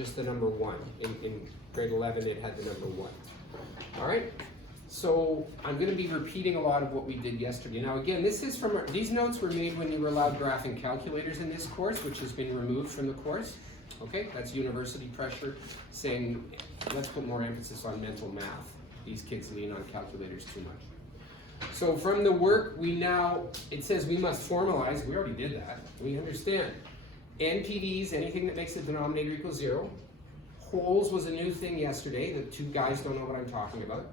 just the number 1. In grade 11, it had the number 1. All right? So I'm going to be repeating a lot of what we did yesterday. Now again, this is from these notes were made when you were allowed graphing calculators in this course, which has been removed from the course. Okay, that's university pressure saying let's put more emphasis on mental math. These kids lean on calculators too much. So from the work it says we must formalize. We already did that. We understand. NPVs, anything that makes the denominator equal 0. Wholes was a new thing yesterday. The two guys don't know what I'm talking about.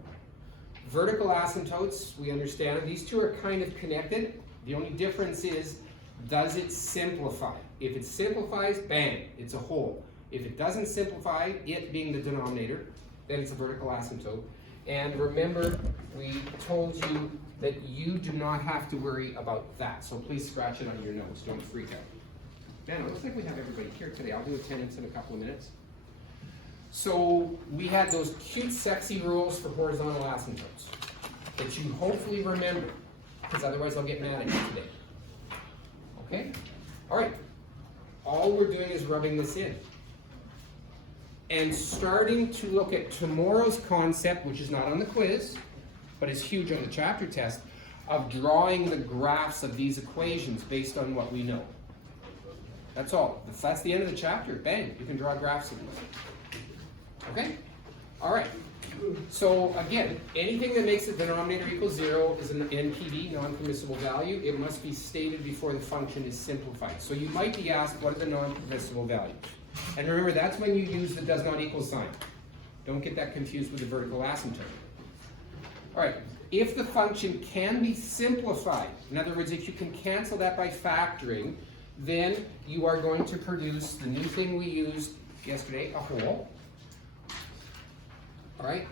Vertical asymptotes, we understand. These two are kind of connected. The only difference is, does it simplify? If it simplifies, bang, it's a whole. If it doesn't simplify, it being the denominator, then it's a vertical asymptote. And remember, we told you that you do not have to worry about that. So please scratch it on your notes. Don't freak out. Man, it looks like we have everybody here today. I'll do attendance in a couple of minutes. So we had those cute, sexy rules for horizontal asymptotes that you hopefully remember, because otherwise I'll get mad at you today. Okay? All right. All we're doing is rubbing this in. And starting to look at tomorrow's concept, which is not on the quiz, but is huge on the chapter test, of drawing the graphs of these equations based on what we know. That's all. If that's the end of the chapter, bang, you can draw graphs of these. Okay? All right. So again, anything that makes the denominator equal 0 is an NPV, non-permissible value. It must be stated before the function is simplified. So you might be asked, what are the non-permissible values? And remember, that's when you use the does not equal sign. Don't get that confused with the vertical asymptote. All right. If the function can be simplified, in other words, if you can cancel that by factoring, then you are going to produce the new thing we used yesterday, a whole. All right?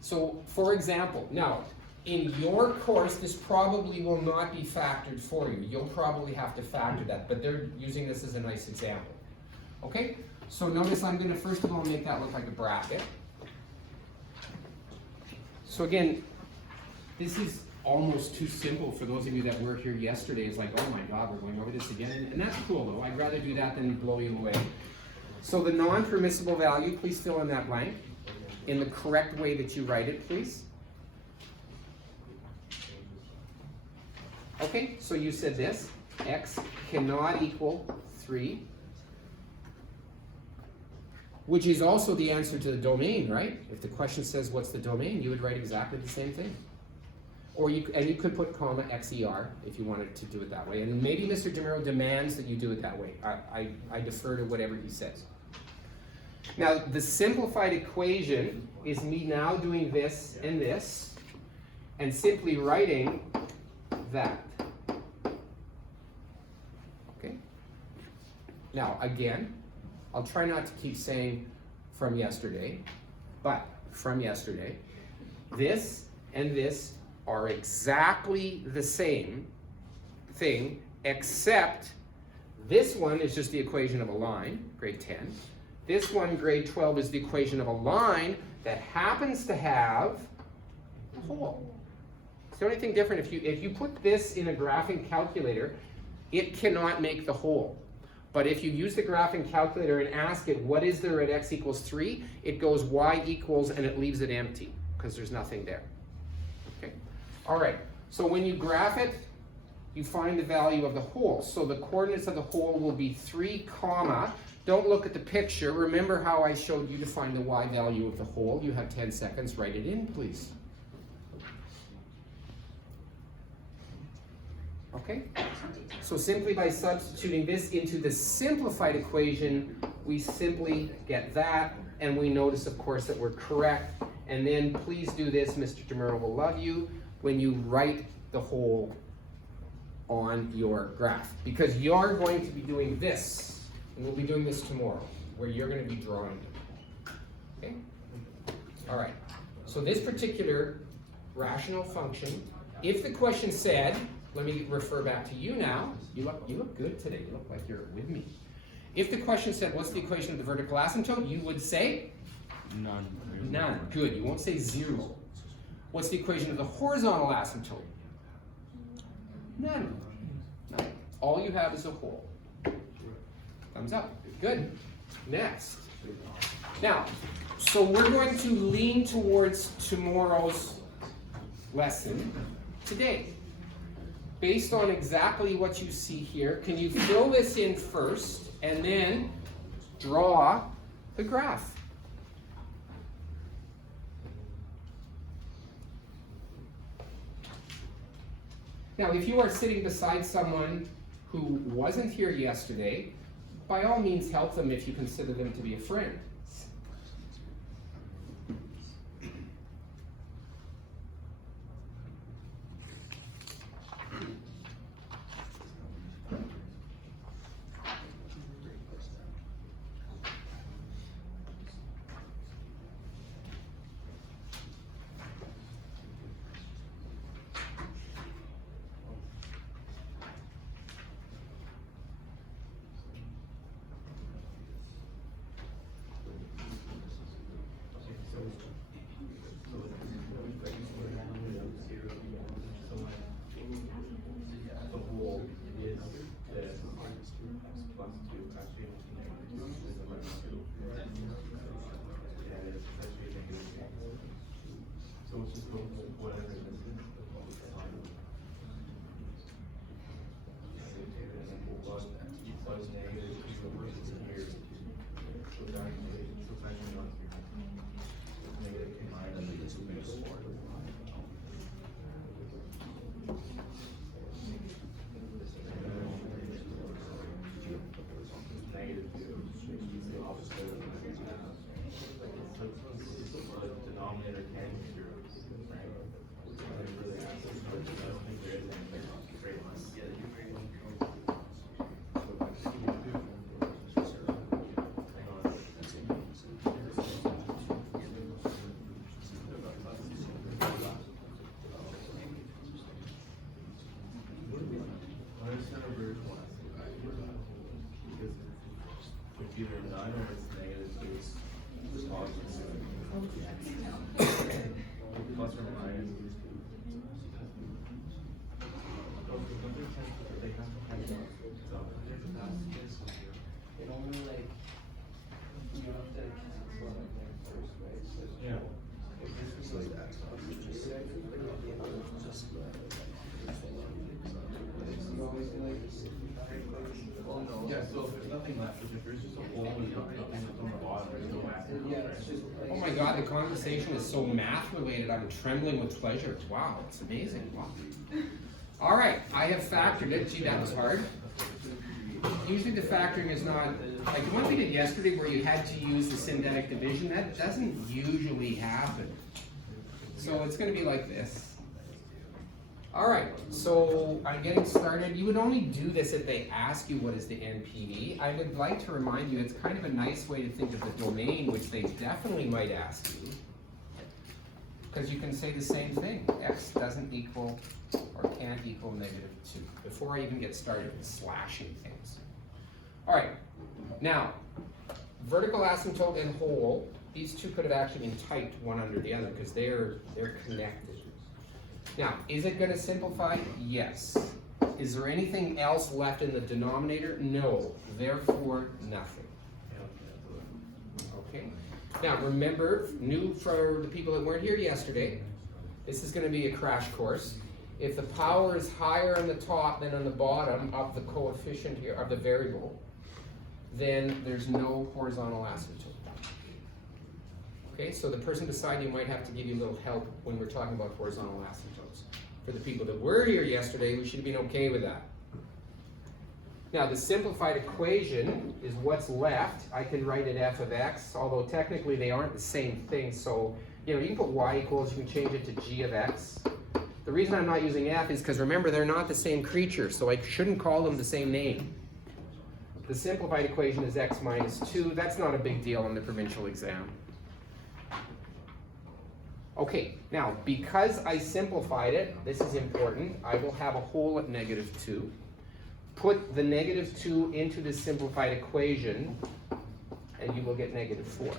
So, for example, now, in your course, this probably will not be factored for you. You'll probably have to factor that, but they're using this as a nice example. Okay? So notice I'm going to first of all make that look like a bracket. So again, this is almost too simple for those of you that were here yesterday. It's like, oh my God, we're going over this again. And that's cool though. I'd rather do that than blow you away. So the non-permissible value, please fill in that blank in the correct way that you write it, please. Okay, so you said this, x cannot equal 3, which is also the answer to the domain, right? If the question says what's the domain, you would write exactly the same thing. Or you could put comma XER if you wanted to do it that way. And maybe Mr. DeMuro demands that you do it that way. I defer to whatever he says. Now, the simplified equation is me now doing this and simply writing that. Okay? Now, again, I'll try not to keep saying from yesterday, but from yesterday, this and this are exactly the same thing, except this one is just the equation of a line, grade 10. This one, grade 12, is the equation of a line that happens to have a hole. It's the only thing different. If you put this in a graphing calculator, it cannot make the hole. But if you use the graphing calculator and ask it, what is there at x equals 3? It goes y equals, and it leaves it empty, because there's nothing there. Okay. All right. So when you graph it, you find the value of the hole. So the coordinates of the hole will be 3, comma. Don't look at the picture. Remember how I showed you to find the y value of the hole. You have 10 seconds. Write it in, please. Okay? So simply by substituting this into the simplified equation, we simply get that, and we notice, of course, that we're correct. And then please do this, Mr. DeMuro will love you, when you write the whole on your graph. Because you're going to be doing this, and we'll be doing this tomorrow, where you're going to be drawing it. Okay? All right. So this particular rational function, if the question said, let me refer back to you now. You look good today. You look like you're with me. If the question said, what's the equation of the vertical asymptote? You would say? None. None. Good. You won't say 0. What's the equation of the horizontal asymptote? None. None. All you have is a hole. Thumbs up. Good. Next. Now, so we're going to lean towards tomorrow's lesson today. Based on exactly what you see here, can you fill this in first and then draw the graph? Now, if you are sitting beside someone who wasn't here yesterday, by all means help them if you consider them to be a friend. Oh my God, the conversation is so math related, I'm trembling with pleasure. Wow, it's amazing. Wow. All right, I have factored it. Gee, that was hard. Usually the factoring is not, like the one we did yesterday where you had to use the synthetic division, that doesn't usually happen. So it's going to be like this. All right, so I'm getting started. You would only do this if they ask you what is the NPV. I would like to remind you it's kind of a nice way to think of the domain, which they definitely might ask you. Because you can say the same thing. X doesn't equal or can't equal -2 before I even get started with slashing things. All right, now, vertical asymptote and whole, these two could have actually been typed one under the other because they're connected. Now, is it going to simplify? Yes. Is there anything else left in the denominator? No. Therefore, nothing. Okay. Now, remember, new for the people that weren't here yesterday, this is going to be a crash course. If the power is higher on the top than on the bottom of the coefficient here, of the variable, then there's no horizontal asymptote. Okay, so the person beside you might have to give you a little help when we're talking about horizontal asymptotes. For the people that were here yesterday, we should have been okay with that. Now, the simplified equation is what's left. I can write it f of x, although technically they aren't the same thing. So, you can put y equals, you can change it to g of x. The reason I'm not using f is because remember, they're not the same creature, so I shouldn't call them the same name. The simplified equation is x minus 2. That's not a big deal on the provincial exam. Okay, now, because I simplified it, this is important, I will have a whole at -2. Put the -2 into the simplified equation, and you will get -4.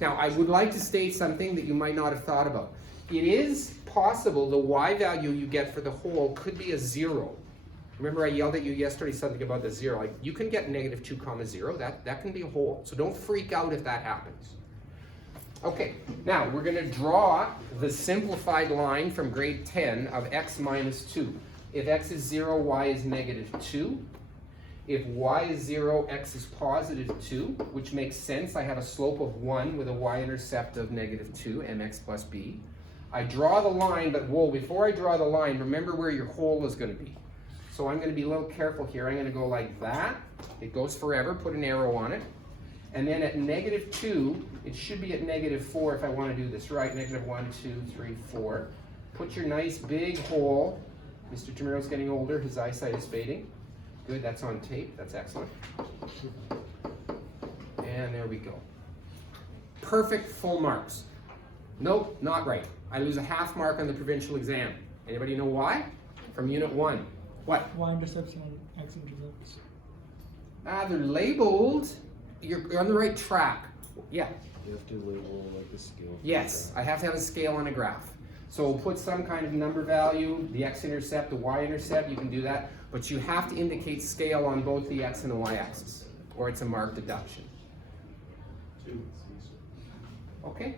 Now, I would like to state something that you might not have thought about. It is possible the y value you get for the whole could be a 0. Remember I yelled at you yesterday something about the 0. Like, you can get negative 2 comma 0. That can be a whole. So don't freak out if that happens. Okay, now we're going to draw the simplified line from grade 10 of x minus 2. If x is 0, y is negative 2. If y is 0, x is positive 2, which makes sense. I have a slope of 1 with a y-intercept of negative 2, mx plus b. I draw the line, but whoa, before I draw the line, remember where your hole is going to be. So I'm going to be a little careful here. I'm going to go like that. It goes forever. Put an arrow on it. And then at negative 2, it should be at negative 4 if I want to do this right. Negative 1, 2, 3, 4. Put your nice big hole. Mr. Tamiro's getting older. His eyesight is fading. Good, that's on tape. That's excellent. And there we go. Perfect full marks. Nope, not right. I lose a half mark on the provincial exam. Anybody know why? From unit 1. What? Y-intercepts and x-intercepts. They're labeled. You're on the right track. Yeah. You have to label like a scale. Yes, I have to have a scale on a graph. So put some kind of number value, the x-intercept, the y-intercept, you can do that. But you have to indicate scale on both the x and the y-axis, or it's a marked deduction. Okay.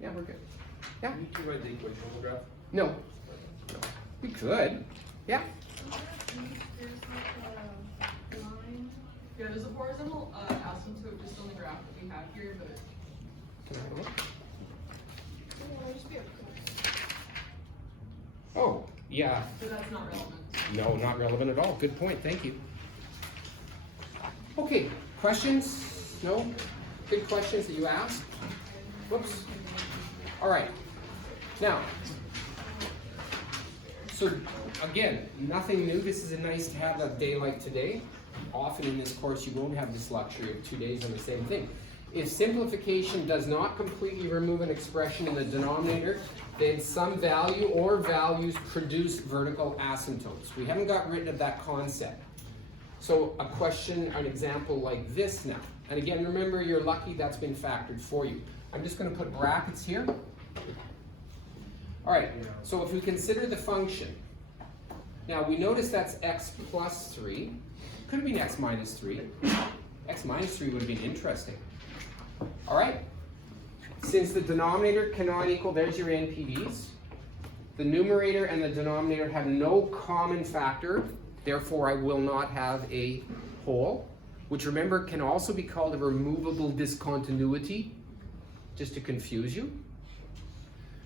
Yeah, we're good. Yeah. Can you write the equation on the graph? No. We could. Yeah. There's like a line. Yeah, there's a horizontal asymptote just on the graph that we have here, but Can I have a look? it'll just be a Oh, yeah. so that's not relevant. No, not relevant at all. Good point. Thank you. Okay. Questions? No? Good questions that you asked? Whoops. All right. Now, so again, nothing new. This is a nice to have a day like today. Often in this course, you won't have this luxury of 2 days on the same thing. If simplification does not completely remove an expression in the denominator, then some value or values produce vertical asymptotes. We haven't got rid of that concept. So a question, an example like this now. And again, remember, you're lucky that's been factored for you. I'm just going to put brackets here. All right, so if we consider the function, now we notice that's x plus 3. Could have been x minus 3. X minus 3 would have been interesting. All right, since the denominator cannot equal, there's your NPVs. The numerator and the denominator have no common factor, therefore I will not have a whole, which remember can also be called a removable discontinuity, just to confuse you.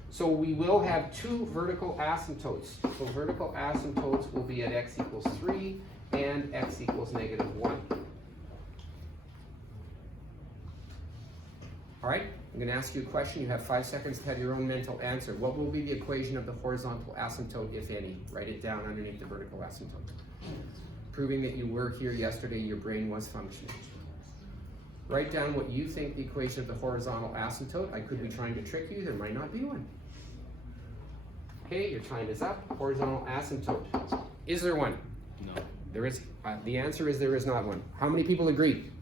So we will have 2 vertical asymptotes. So vertical asymptotes will be at x equals 3 and x equals negative 1. All right, I'm going to ask you a question. You have 5 seconds to have your own mental answer. What will be the equation of the horizontal asymptote, if any? Write it down underneath the vertical asymptote. Proving that you were here yesterday, your brain was functioning. Write down what you think the equation of the horizontal asymptote. I could be trying to trick you. There might not be one. Okay, your time is up. Horizontal asymptote. Is there one? No. There is. The answer is there is not one. How many people agree?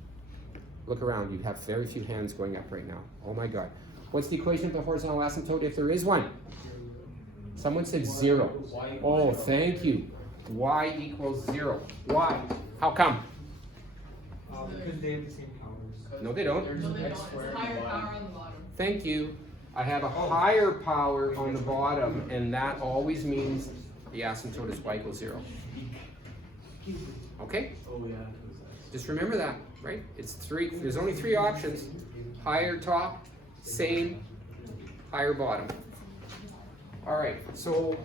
Look around. You have very few hands going up right now. Oh my God. What's the equation of the horizontal asymptote if there is one? Someone said 0. Oh, thank you. Y equals 0. Why? How come? Because they have the same powers. No, they don't. No, they don't. It's a higher power on the bottom. Thank you. I have a higher power on the bottom, and that always means the asymptote is y equals 0. Okay? Oh yeah. Just remember that, right? It's 3. There's only 3 options. Higher top, same, higher bottom. All right, so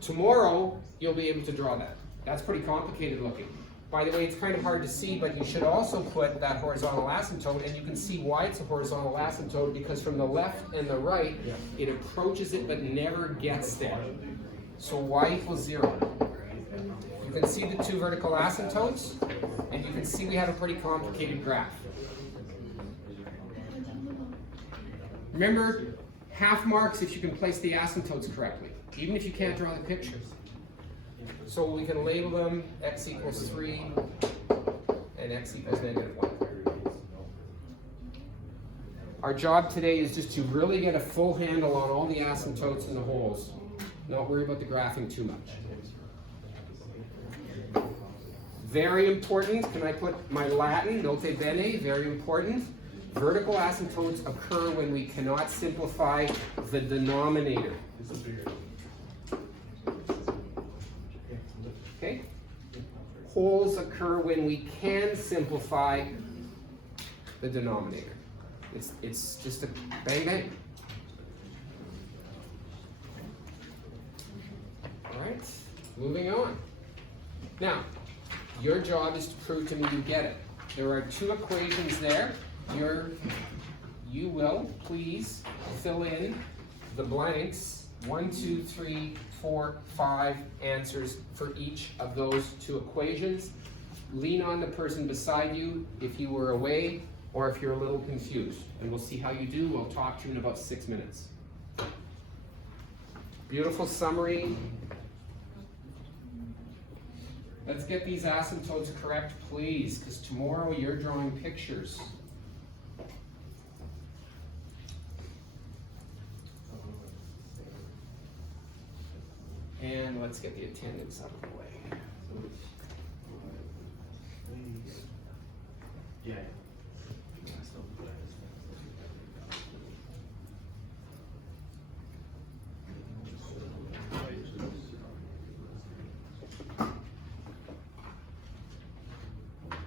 tomorrow you'll be able to draw that. That's pretty complicated looking. By the way, it's kind of hard to see, but you should also put that horizontal asymptote, and you can see why it's a horizontal asymptote, because from the left and the right, it approaches it but never gets there. So y equals 0. You can see the 2 vertical asymptotes, and you can see we have a pretty complicated graph. Remember, half marks if you can place the asymptotes correctly, even if you can't draw the pictures. So we can label them x equals 3 and x equals negative 1. Our job today is just to really get a full handle on all the asymptotes and the holes. Not worry about the graphing too much. Very important, can I put my Latin, note bene, very important. Vertical asymptotes occur when we cannot simplify the denominator. Okay? Holes occur when we can simplify the denominator. It's just a bang bang. All right, moving on. Now, your job is to prove to me you get it. There are two equations there. You will please fill in the blanks. 1, 2, 3, 4, 5 answers for each of those two equations. Lean on the person beside you if you were away or if you're a little confused. And we'll see how you do. We'll talk to you in about 6 minutes. Beautiful summary. Let's get these asymptotes correct, please, because tomorrow you're drawing pictures. And let's get the attendance out of the way. Yeah.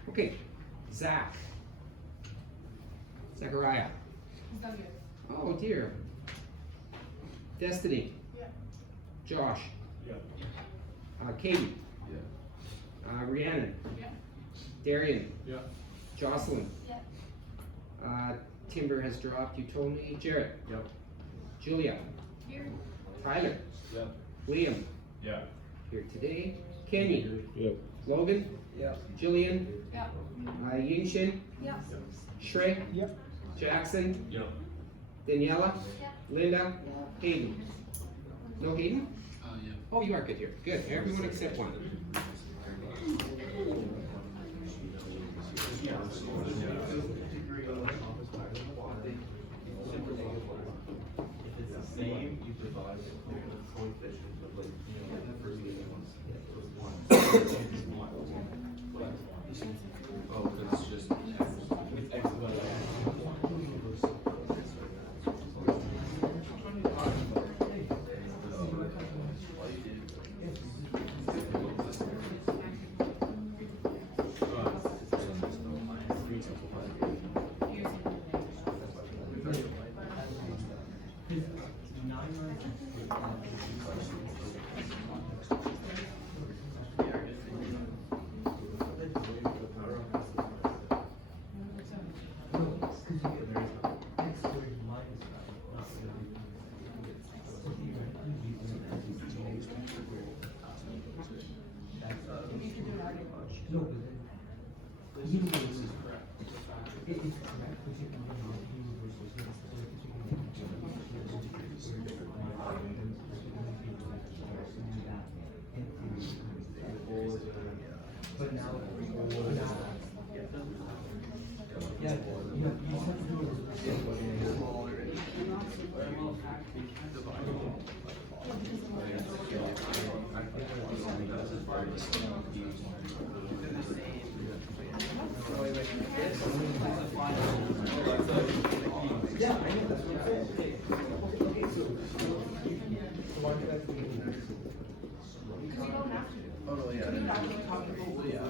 Okay, Zachariah. Is that good? Oh dear. Destiny. Yeah. Josh. Yeah. Katie. Yeah. Rhiannon. Yeah. Darian. Yeah. Jocelyn. Yeah. Timber has dropped, you told me. Jarrett. Yep. Julia. Here. Tyler. Yeah. Liam. Yeah. Here today. Kenny. Yep. Logan. Yeah. Jillian. Yeah. Yingshin. Yeah. Shrek. Yep. Jackson. Yep. Daniela. Yeah. Linda. Hayden. No Hayden? Yeah. Oh, you are good here. Good. Everyone except one. Same, you divide the coefficient of like, the first one. Oh, because it's just with x But now, yeah, you just have to do Yeah, I know, that's what I'm saying. Okay, so why did I do that? Because you don't have to. Oh, no, yeah. You don't have to be comfortable with it. Okay.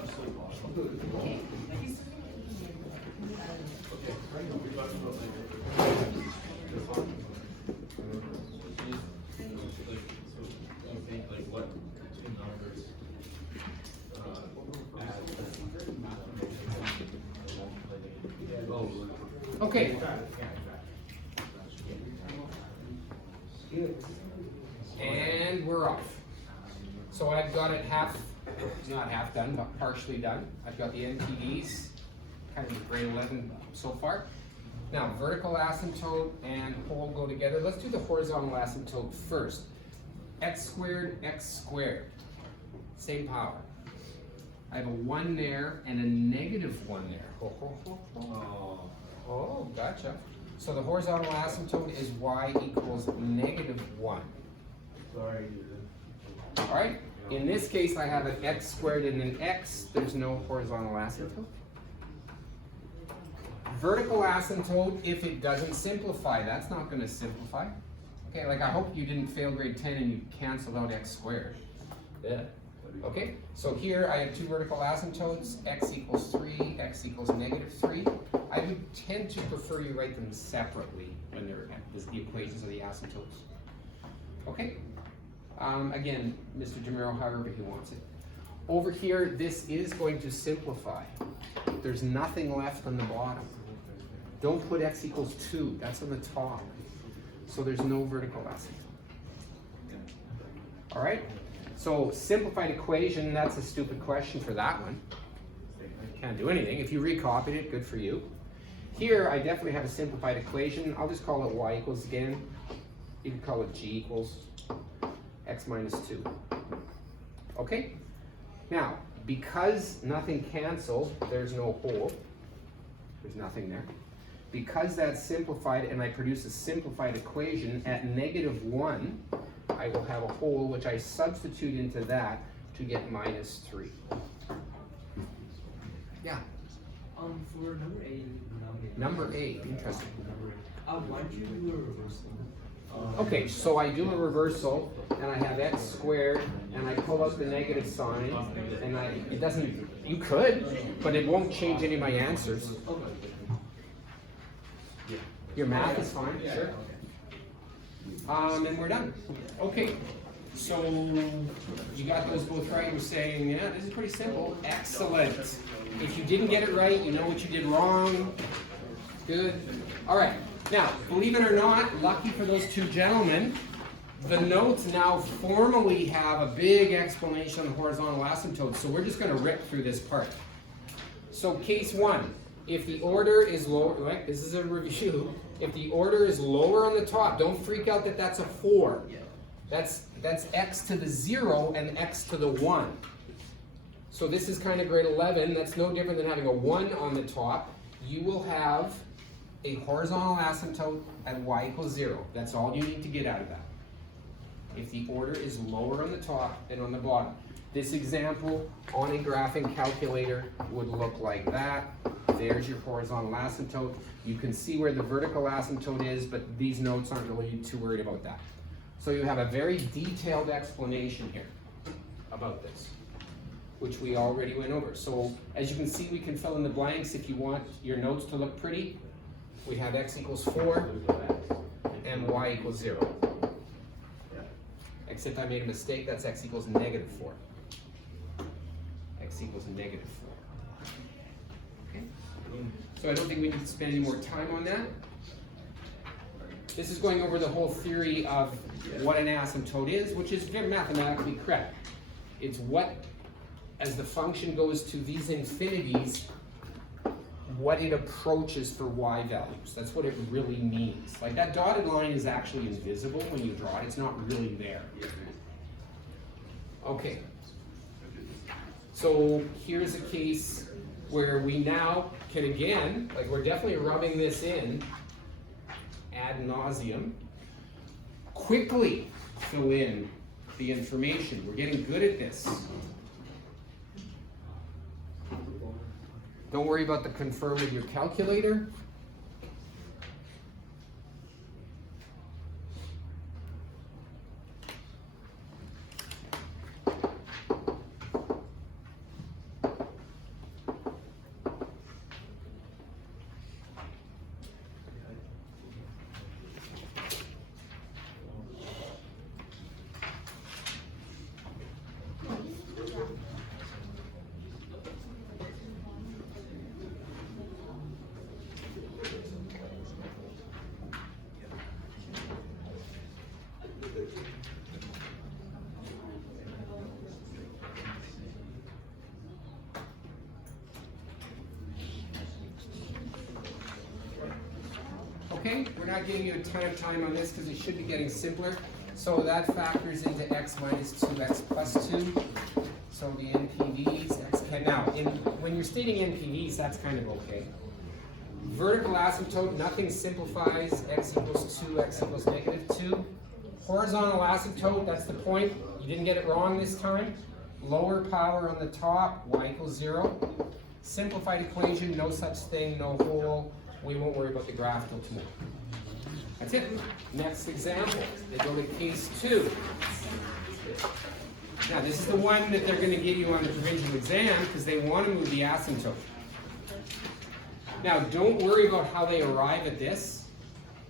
Like you still Okay. And we're off. So I've got it not half done, but partially done. I've got the NTDs, kind of grade 11 so far. Now, vertical asymptote and hole go together. Let's do the horizontal asymptote first. X squared, same power. I have a 1 there and a -1 there. Oh, gotcha. So the horizontal asymptote is y equals -1. Sorry. All right? In this case, I have an x squared and an x. There's no horizontal asymptote. Vertical asymptote, if it doesn't simplify, that's not going to simplify. Okay, like I hope you didn't fail grade 10 and you canceled out x squared. Yeah. Okay, so here I have two vertical asymptotes, x equals 3, x equals -3. I would tend to prefer you write them separately when they're the equations of the asymptotes. Okay, again, Mr. Jamiro, however he wants it. Over here, this is going to simplify. There's nothing left on the bottom. Don't put x equals 2, that's on the top. So there's no vertical asymptote. All right? So simplified equation, that's a stupid question for that one. Can't do anything. If you recopied it, good for you. Here, I definitely have a simplified equation. I'll just call it y equals again. You can call it g equals x minus 2. Okay? Now, because nothing canceled, there's no hole. There's nothing there. Because that's simplified and I produce a simplified equation at -1, I will have a hole which I substitute into that to get -3. Yeah. For number 8. Number 8, interesting. Why don't you do a reversal? Okay, so I do a reversal and I have x squared and I pull out the negative sign and it doesn't, you could, but it won't change any of my answers. Your math is fine, sure. And we're done. Okay, so you got those both right. You're saying, yeah, this is pretty simple. Excellent. If you didn't get it right, you know what you did wrong. Good. All right. Now, believe it or not, lucky for those two gentlemen, the notes now formally have a big explanation on the horizontal asymptote. So we're just going to rip through this part. So case 1, if the order is lower, right, this is a review. If the order is lower on the top, don't freak out that that's a 4. That's x to the 0 and x to the 1. So this is kind of grade 11. That's no different than having a 1 on the top. You will have a horizontal asymptote at y equals 0. That's all you need to get out of that. If the order is lower on the top than on the bottom. This example on a graphing calculator would look like that. There's your horizontal asymptote. You can see where the vertical asymptote is, but these notes aren't really too worried about that. So you have a very detailed explanation here about this, which we already went over. So as you can see, we can fill in the blanks if you want your notes to look pretty. We have x equals 4 and y equals 0. Except I made a mistake, that's x equals -4. X equals -4. Okay? So I don't think we need to spend any more time on that. This is going over the whole theory of what an asymptote is, which is very mathematically correct. It's what, as the function goes to these infinities, what it approaches for y values. That's what it really means. Like that dotted line is actually invisible when you draw it. It's not really there. Okay. So here's a case where we now can again, like we're definitely rubbing this in ad nauseum, quickly fill in the information. We're getting good at this. Don't worry about the confirm with your calculator. Okay, we're not giving you a ton of time on this because it should be getting simpler. So that factors into x minus 2x plus 2. So the NPVs, x can now, when you're stating NPVs, that's kind of okay. Vertical asymptote, nothing simplifies, x equals 2, x equals -2. Horizontal asymptote, that's the point. You didn't get it wrong this time. Lower power on the top, y equals 0. Simplified equation, no such thing, no hole. We won't worry about the graph till tomorrow. That's it. Next example, they go to case 2. Now this is the one that they're going to give you on the provincial exam because they want to move the asymptote. Now don't worry about how they arrive at this.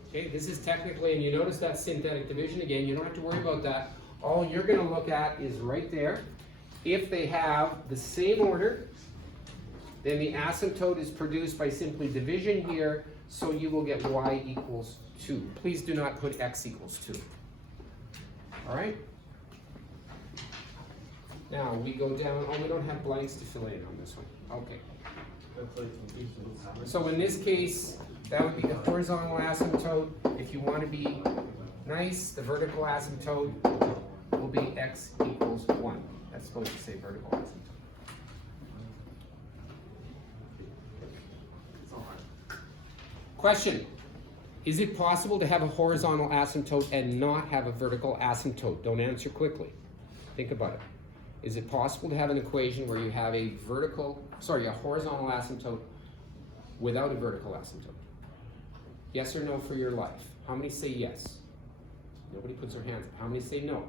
Okay, this is technically, and you notice that synthetic division again, you don't have to worry about that. All you're going to look at is right there. If they have the same order, then the asymptote is produced by simply division here, so you will get y equals 2. Please do not put x equals 2. All right? Now we go down, oh, we don't have blanks to fill in on this one. Okay. So in this case, that would be the horizontal asymptote. If you want to be nice, the vertical asymptote will be x equals 1. That's supposed to say vertical asymptote. Question. Is it possible to have a horizontal asymptote and not have a vertical asymptote? Don't answer quickly. Think about it. Is it possible to have an equation where you have a horizontal asymptote without a vertical asymptote? Yes or no for your life? How many say yes? Nobody puts their hands up. How many say no?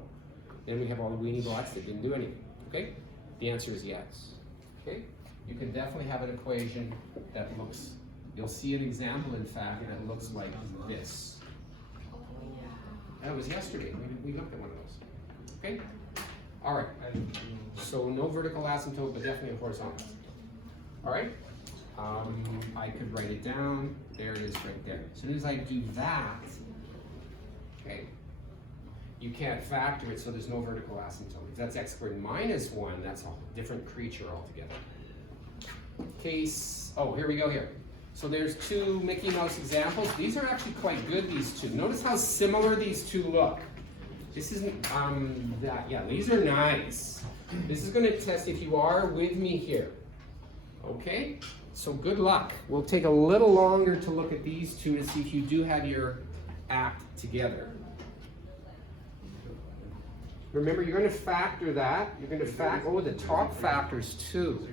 Then we have all the weenie blocks that didn't do anything, okay? The answer is yes, okay? You can definitely have an equation that looks, you'll see an example, in fact, that looks like this. That was yesterday. We looked at one of those, okay? All right, so no vertical asymptote, but definitely a horizontal. All right, I could write it down. There it is right there. As soon as I do that, okay, you can't factor it, so there's no vertical asymptote. If that's x squared minus 1, that's a different creature altogether. Case, oh, here we go here. So there's 2 Mickey Mouse examples. These are actually quite good, these 2. Notice how similar these 2 look. This isn't, yeah, these are nice. This is going to test if you are with me here. Okay? So good luck. We'll take a little longer to look at these 2 to see if you do have your act together. Remember, you're going to factor that. You're going to factor, oh, the top factors too.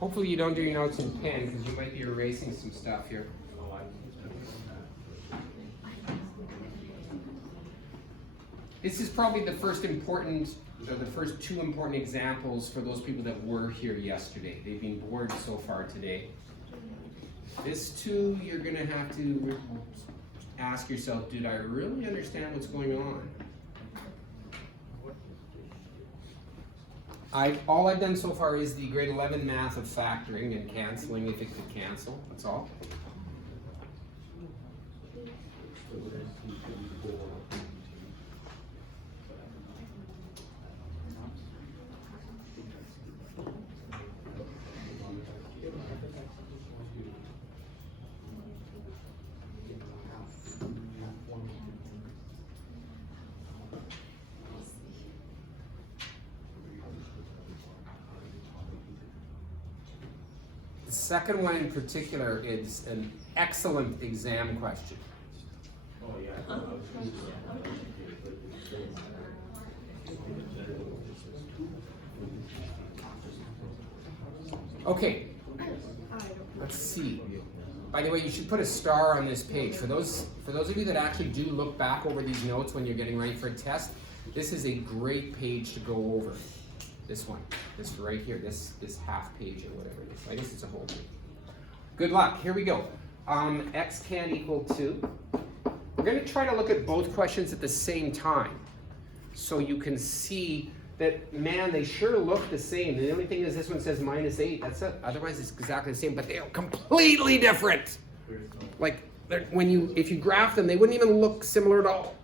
Hopefully you don't do your notes in pen because you might be erasing some stuff here. This is probably the first important, or the first two important examples for those people that were here yesterday. They've been bored so far today. This too, you're gonna have to ask yourself, did I really understand what's going on? All I've done so far is the grade 11 math of factoring and canceling if it could cancel, that's all. The second one in particular is an excellent exam question. Oh, yeah. Okay, let's see. By the way, you should put a star on this page. For those of you that actually do look back over these notes when you're getting ready for a test, this is a great page to go over. This one, this right here, this half page or whatever it is. I guess it's a whole page. Good luck, here we go. X can equal 2. We're gonna try to look at both questions at the same time so you can see that, man, they sure look the same. The only thing is this one says -8, that's it. Otherwise it's exactly the same, but they are completely different. Like, if you graph them, they wouldn't even look similar at all.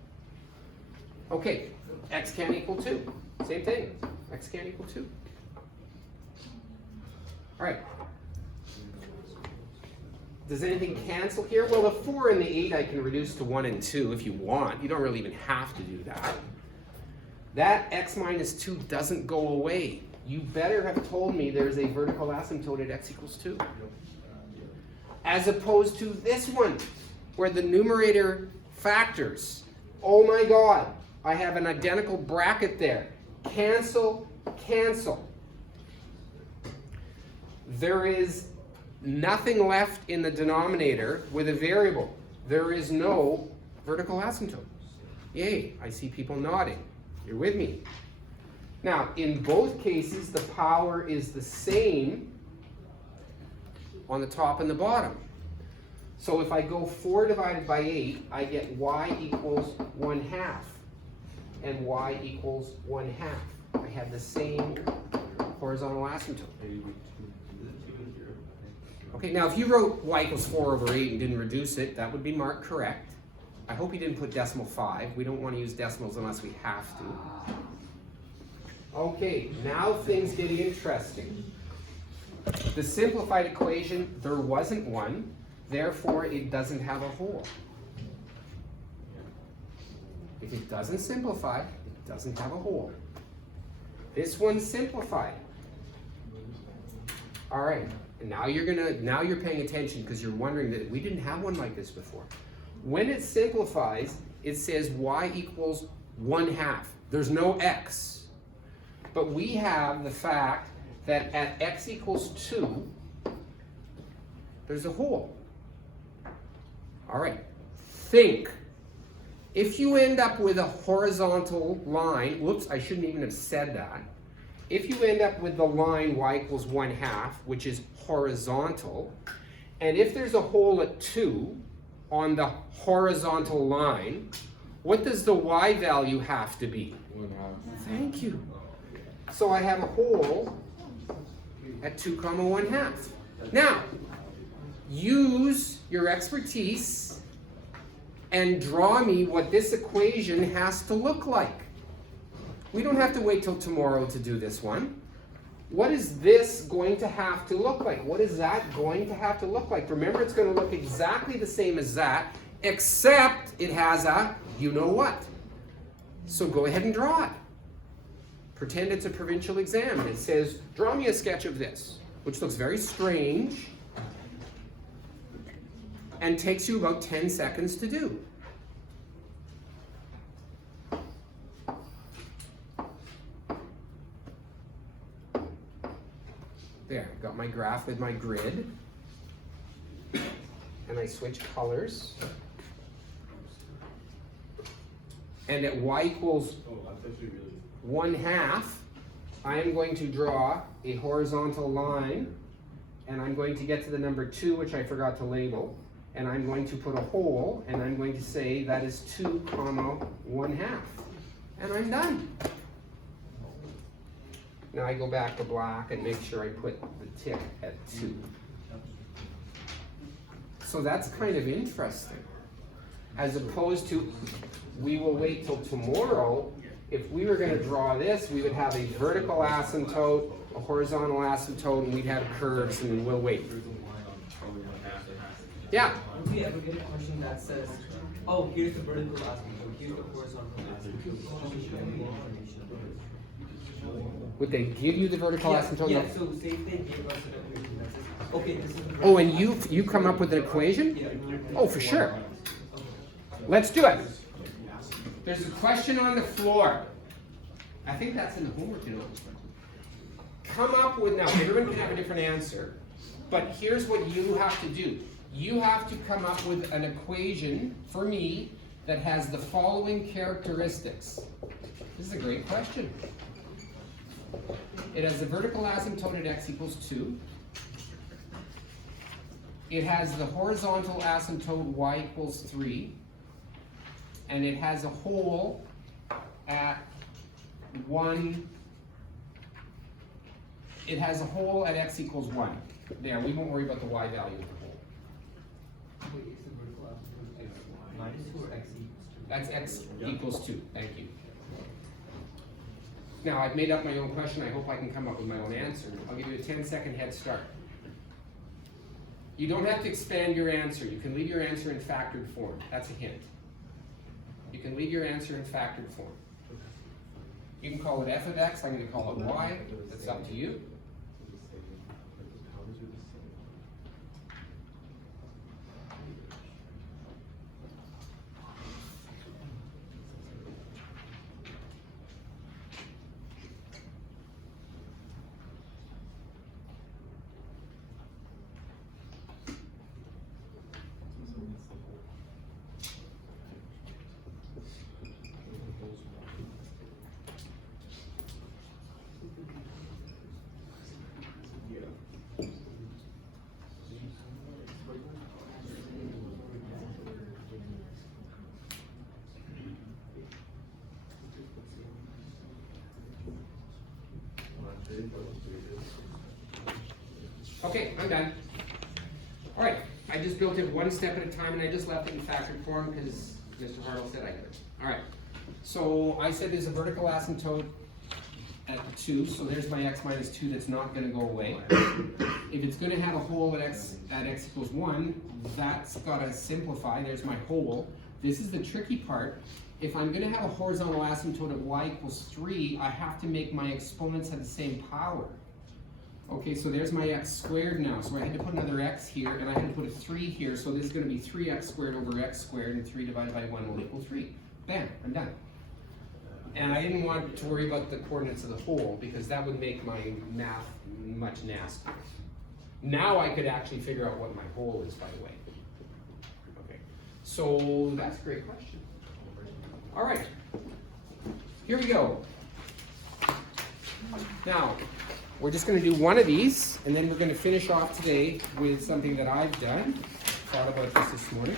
Okay, X can equal 2, same thing. X can equal 2. All right. Does anything cancel here? Well, the 4 and the 8 I can reduce to 1 and 2 if you want. You don't really even have to do that. That x minus 2 doesn't go away. You better have told me there's a vertical asymptote at x equals 2. As opposed to this one, where the numerator factors. Oh my God, I have an identical bracket there. Cancel, cancel. There is nothing left in the denominator with a variable. There is no vertical asymptote. Yay, I see people nodding. You're with me. Now, in both cases, the power is the same on the top and the bottom. So if I go 4 divided by 8, I get y equals 1/2. And y equals 1/2. I have the same horizontal asymptote. Okay, now if you wrote y equals 4 over 8 and didn't reduce it, that would be marked correct. I hope you didn't put decimal 5. We don't want to use decimals unless we have to. Okay, now things get interesting. The simplified equation, there wasn't one, therefore it doesn't have a hole. If it doesn't simplify, it doesn't have a hole. This one's simplified. All right, and now you're paying attention because you're wondering that we didn't have one like this before. When it simplifies, it says y equals 1/2. There's no x. But we have the fact that at x equals 2, there's a hole. All right, think. If you end up with a horizontal line, whoops, I shouldn't even have said that. If you end up with the line y equals 1/2, which is horizontal, and if there's a hole at 2 on the horizontal line, what does the y value have to be? 1/2. Thank you. So I have a hole at 2, 1/2. Now, use your expertise and draw me what this equation has to look like. We don't have to wait till tomorrow to do this one. What is this going to have to look like? What is that going to have to look like? Remember, it's going to look exactly the same as that, except it has a you-know-what. So go ahead and draw it. Pretend it's a provincial exam, and it says, draw me a sketch of this, which looks very strange and takes you about 10 seconds to do. There, I've got my graph with my grid. And I switch colors. And at y equals 1/2, I am going to draw a horizontal line, and I'm going to get to the number 2, which I forgot to label, and I'm going to put a hole, and I'm going to say that is 2, 1/2, and I'm done. Now I go back to black and make sure I put the tick at 2. So that's kind of interesting. As opposed to, we will wait till tomorrow. If we were going to draw this, we would have a vertical asymptote, a horizontal asymptote, and we'd have curves, and we'll wait. Yeah? Would we ever get a question that says, oh, here's the vertical asymptote, here's the horizontal asymptote? Would they give you the vertical asymptote? Yeah, so say if they gave us an equation that says, okay, this is the Oh, and you come up with an equation? Yeah. Oh, for sure. Let's do it. There's a question on the floor. I think that's in the homework, you know. Come up with, now everyone can have a different answer, but here's what you have to do. You have to come up with an equation for me that has the following characteristics. This is a great question. It has the vertical asymptote at x equals 2. It has the horizontal asymptote y equals 3. And it has a hole at 1. It has a hole at x equals 1. There, we won't worry about the y value of the hole. Wait, is the vertical asymptote -2 or x equals 2? That's x equals 2. Thank you. Now, I've made up my own question. I hope I can come up with my own answer. I'll give you a 10-second head start. You don't have to expand your answer. You can leave your answer in factored form. That's a hint. You can leave your answer in factored form. You can call it f of x. I'm going to call it y. That's up to you. Okay, I'm done. All right, I just built it one step at a time, and I just left it in factored form because Mr. Hartle said I could. All right, so I said there's a vertical asymptote at 2, so there's my x minus 2 that's not going to go away. If it's going to have a hole at x equals 1, that's got to simplify. There's my hole. This is the tricky part. If I'm going to have a horizontal asymptote at y equals 3, I have to make my exponents have the same power. Okay, so there's my x squared now. So I had to put another x here, and I had to put a 3 here. So this is going to be 3x squared over x squared, and 3 divided by 1 will equal 3. Bam, I'm done. And I didn't want to worry about the coordinates of the hole, because that would make my math much nastier. Now I could actually figure out what my hole is, by the way. Okay, so that's a great question. All right, here we go. Now, we're just going to do one of these, and then we're going to finish off today with something that I've done. Thought about this morning.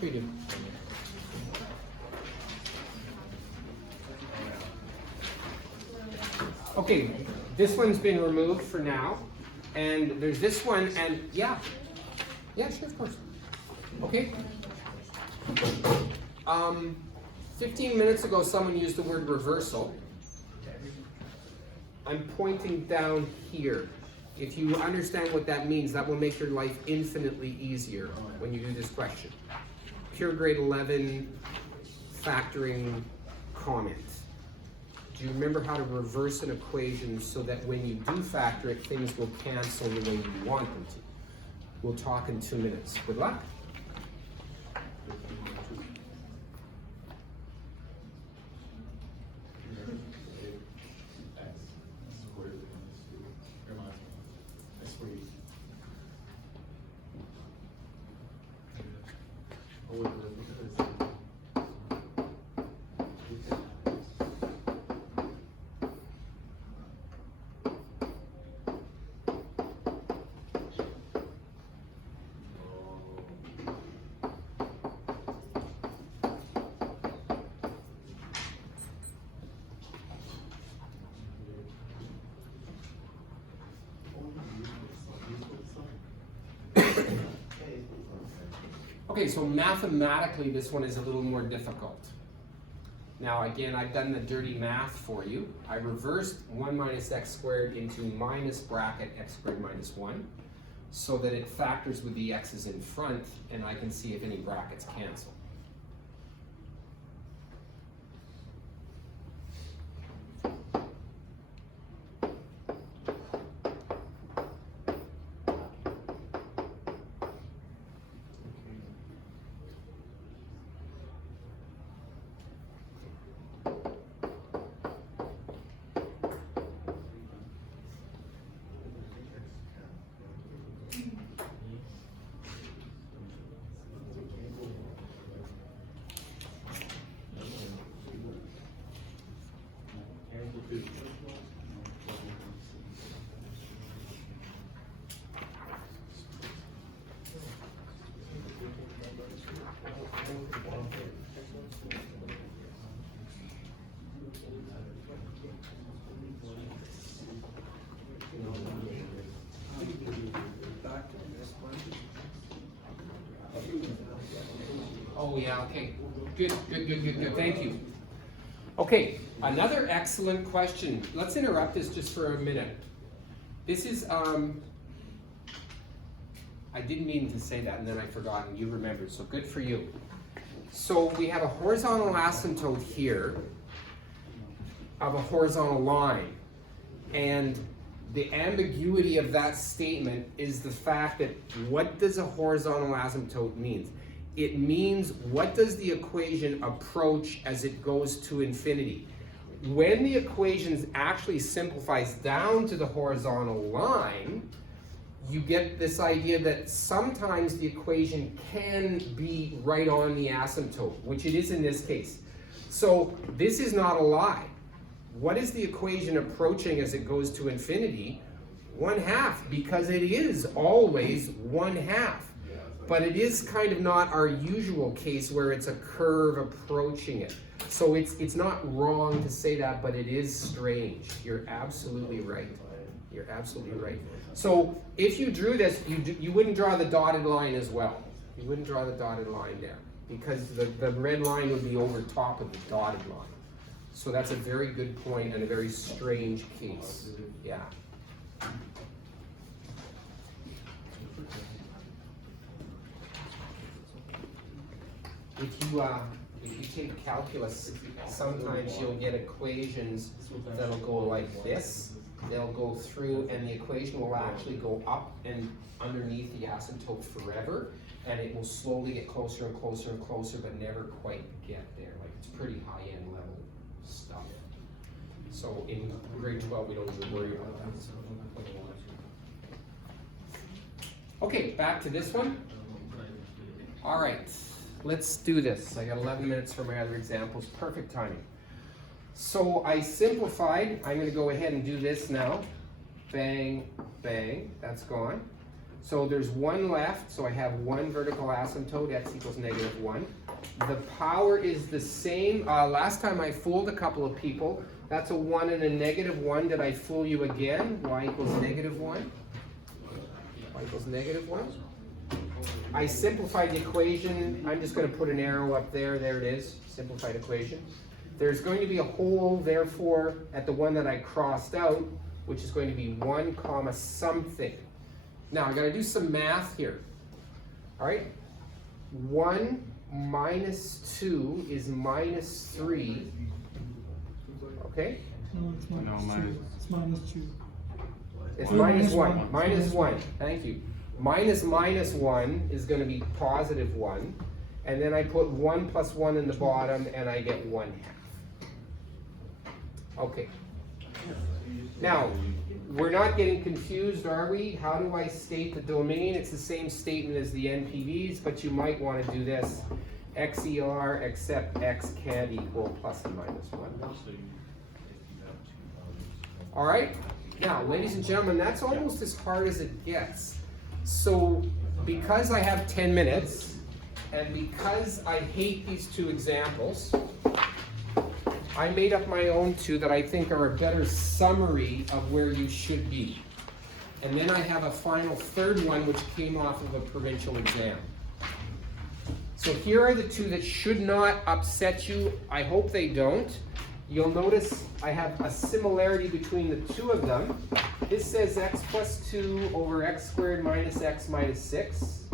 We do. Okay, this one's been removed for now, and there's this one, and yeah, sure, of course. Okay. 15 minutes ago, someone used the word reversal. I'm pointing down here. If you understand what that means, that will make your life infinitely easier when you do this question. Pure grade 11 factoring comment. Do you remember how to reverse an equation so that when you do factor it, things will cancel the way you want them to? We'll talk in 2 minutes. Good luck. Okay, so mathematically this one is a little more difficult. Now again, I've done the dirty math for you. I reversed 1 minus x squared into minus bracket x squared minus 1 so that it factors with the x's in front and I can see if any brackets cancel. Oh yeah, okay. Good, thank you. Okay, another excellent question. Let's interrupt this just for a minute. This is, I didn't mean to say that and then I forgot and you remembered, so good for you. So we have a horizontal asymptote here of a horizontal line. And the ambiguity of that statement is the fact that what does a horizontal asymptote mean? It means what does the equation approach as it goes to infinity? When the equation actually simplifies down to the horizontal line, you get this idea that sometimes the equation can be right on the asymptote, which it is in this case. So this is not a lie. What is the equation approaching as it goes to infinity? 1/2, because it is always 1/2. But it is kind of not our usual case where it's a curve approaching it. So it's not wrong to say that, but it is strange. You're absolutely right. You're absolutely right. So if you drew this, you wouldn't draw the dotted line as well. You wouldn't draw the dotted line there because the red line would be over top of the dotted line. So that's a very good point and a very strange case. Yeah. If you take calculus, sometimes you'll get equations that'll go like this. They'll go through and the equation will actually go up and underneath the asymptote forever, and it will slowly get closer and closer and closer, but never quite get there. Like, it's pretty high-end level stuff. So in grade 12, we don't even worry about that. Okay, back to this one. All right. Let's do this. I got 11 minutes for my other examples. Perfect timing. So I simplified. I'm going to go ahead and do this now. Bang, bang. That's gone. So there's one left. So I have one vertical asymptote. X equals -1. The power is the same. Last time I fooled a couple of people. That's a 1 and a -1. Did I fool you again? Y equals -1. Y equals -1. I simplified the equation. I'm just going to put an arrow up there. There it is. Simplified equation. There's going to be a hole, therefore, at the one that I crossed out, which is going to be 1 comma something. Now, I got to do some math here. All right? 1 minus 2 is -3. Okay? No, it's minus 2. It's minus 2. It's No, minus -1. 1. Minus 1. Thank you. Minus -1 is going to be +1. And then I put 1 plus 1 in the bottom, and I get 1/2. Okay. Now, we're not getting confused, are we? How do I state the domain? It's the same statement as the NPVs, but you might want to do this. XER except X can't equal plus or minus 1. All right? Now, ladies and gentlemen, that's almost as hard as it gets. So, because I have 10 minutes, and because I hate these two examples, I made up my own two that I think are a better summary of where you should be. And then I have a final third one which came off of a provincial exam. So here are the two that should not upset you. I hope they don't. You'll notice I have a similarity between the two of them. This says x plus 2 over x squared minus x minus 6.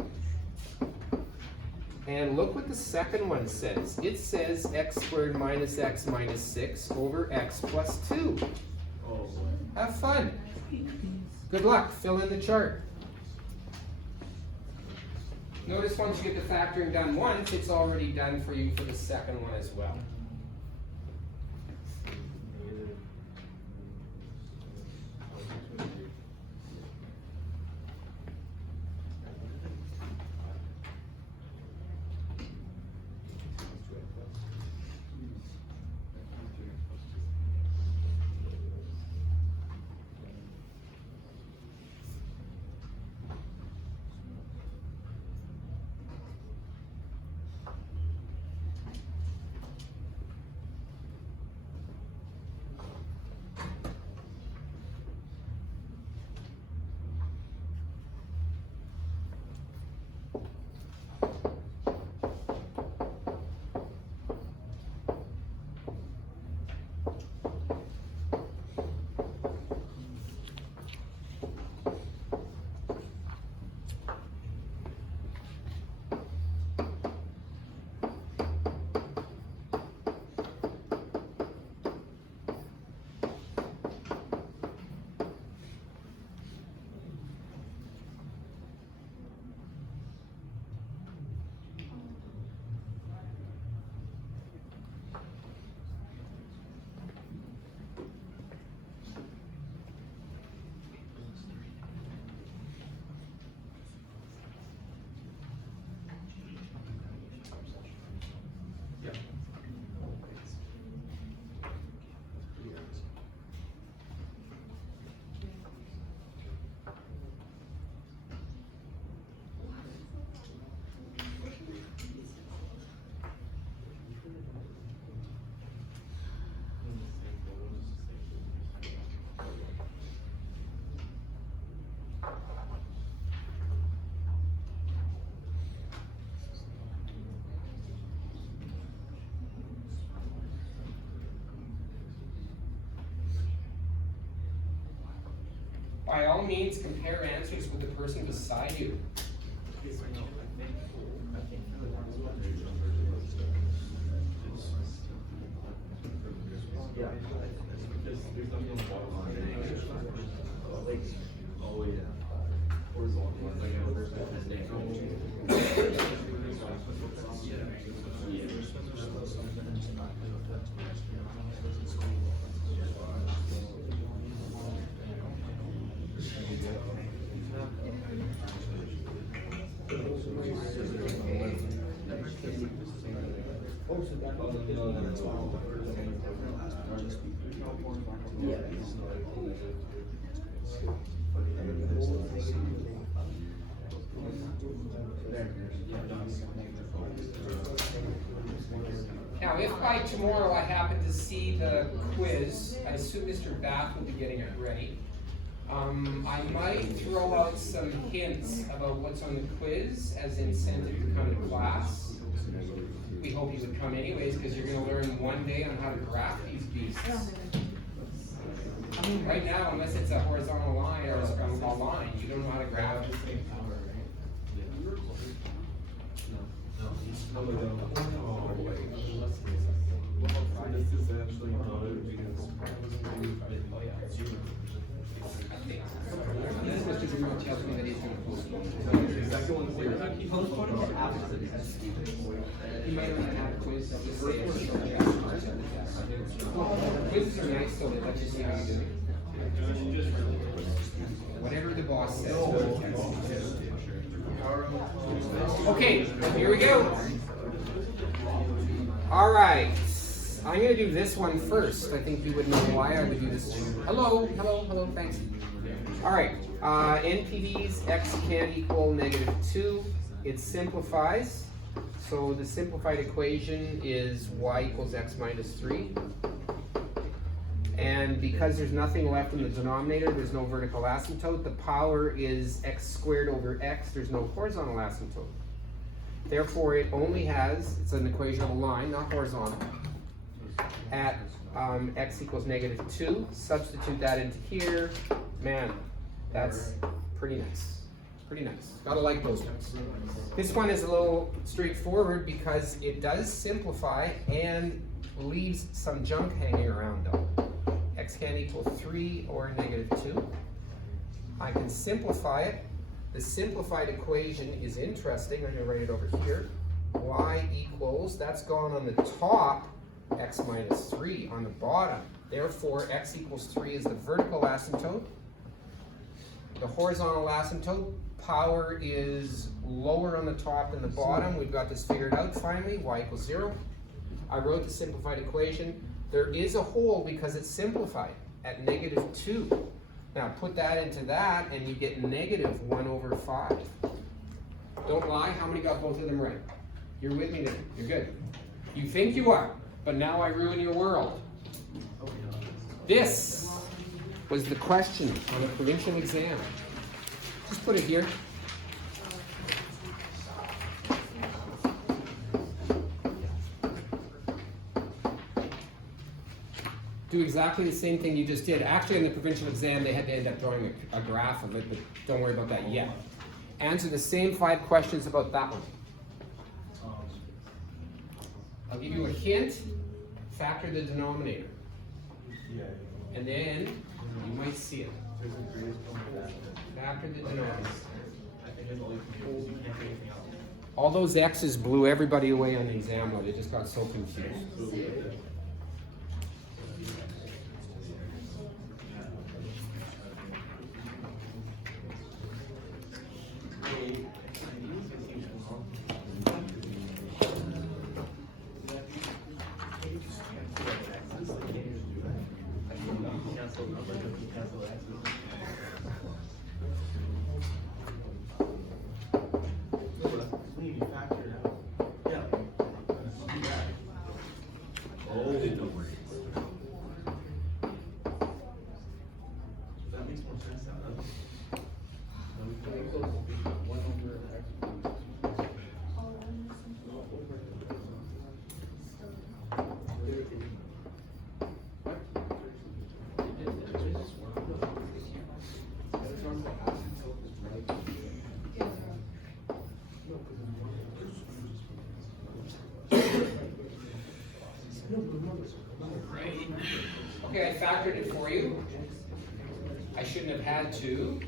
And look what the second one says. It says x squared minus x minus 6 over x plus 2. Have fun. Good luck. Fill in the chart. Notice once you get the factoring done once, it's already done for you for the second one as well. By all means, compare answers with the person beside you. Now, if by tomorrow I happen to see the quiz, I assume Mr. Bath will be getting it ready. I might throw out some hints about what's on the quiz as incentive to come to class. We hope you would come anyways, because you're going to learn one day on how to graph these beasts. Right now, unless it's a horizontal line or a line, you don't know how to graph it. This is actually Mr. Drummond tells me that he's going to postpone. the second one's here. Postpone it to after the test. He might not have a quiz, so just say it's short. Quizzes are nice, so they let you see how you do. Whatever the boss says. Okay, here we go. All right. I'm going to do this one first. I think you would know why I would do this. Hello, hello, hello, thanks. All right, NPVs, x can equal -2. It simplifies. So the simplified equation is y equals x minus 3. And because there's nothing left in the denominator, there's no vertical asymptote. The power is x squared over x. There's no horizontal asymptote. Therefore, it only has, it's an equation of a line, not horizontal. At x equals -2, substitute that into here. Man, that's pretty nice. Pretty nice. Gotta like those ones. This one is a little straightforward because it does simplify and leaves some junk hanging around though. X can equal 3 or -2. I can simplify it. The simplified equation is interesting. I'm going to write it over here. Y equals, that's gone on the top, x minus 3 on the bottom. Therefore, x equals 3 is the vertical asymptote. The horizontal asymptote, power is lower on the top than the bottom. We've got this figured out finally. Y equals 0. I wrote the simplified equation. There is a hole because it's simplified at -2. Now put that into that and you get -1/5. Don't lie, how many got both of them right? You're with me then, you're good. You think you are, but now I ruin your world. This was the question on a provincial exam. Just put it here. Do exactly the same thing you just did. Actually, in the provincial exam, they had to end up drawing a graph of it, but don't worry about that yet. Answer the same 5 questions about that one. I'll give you a hint, factor the denominator. And then you might see it. Factor the denominator. All those X's blew everybody away on the exam though. They just got so confused. Okay, I factored it for you. I shouldn't have had to.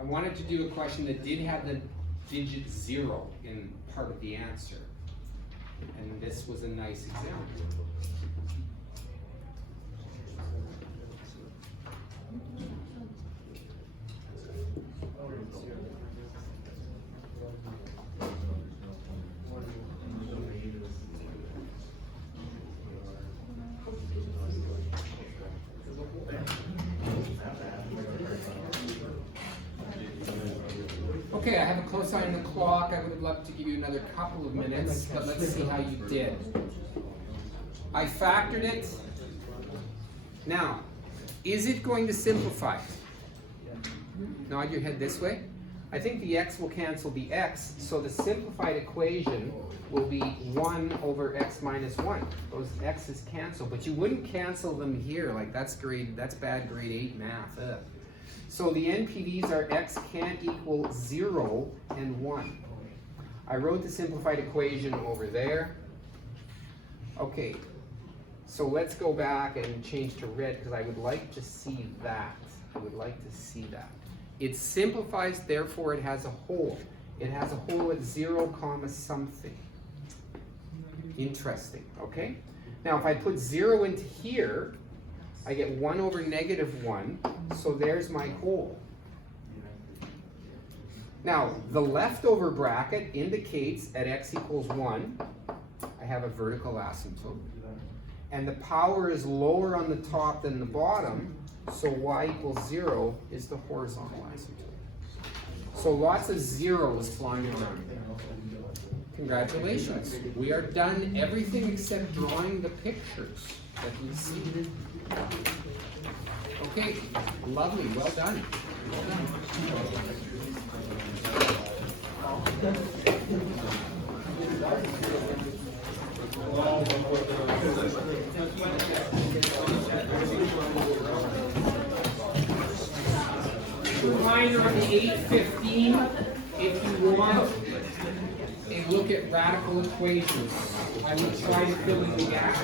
I wanted to do a question that did have the digit 0 in part of the answer. And this was a nice example. Okay, I have a close eye on the clock. I would have loved to give you another couple of minutes, but let's see how you did. I factored it. Now, is it going to simplify? Nod your head this way. I think the x will cancel the x, so the simplified equation will be 1 over x minus 1. Those x's cancel, but you wouldn't cancel them here. Like that's bad grade 8 math. Ugh. So the NPVs are x can't equal 0 and 1. I wrote the simplified equation over there. Okay, so let's go back and change to red because I would like to see that. I would like to see that. It simplifies, therefore it has a hole. It has a hole at 0 comma something. Interesting, okay? Now if I put 0 into here, I get 1 over negative 1, so there's my hole. Now, the leftover bracket indicates at x equals 1, I have a vertical asymptote. And the power is lower on the top than the bottom, so y equals 0 is the horizontal asymptote. So lots of zeros flying around. Congratulations. We are done everything except drawing the pictures that you see. Okay, lovely, well done. Well done. 8:15, if you want a look at radical equations. I will try to fill in the gaps.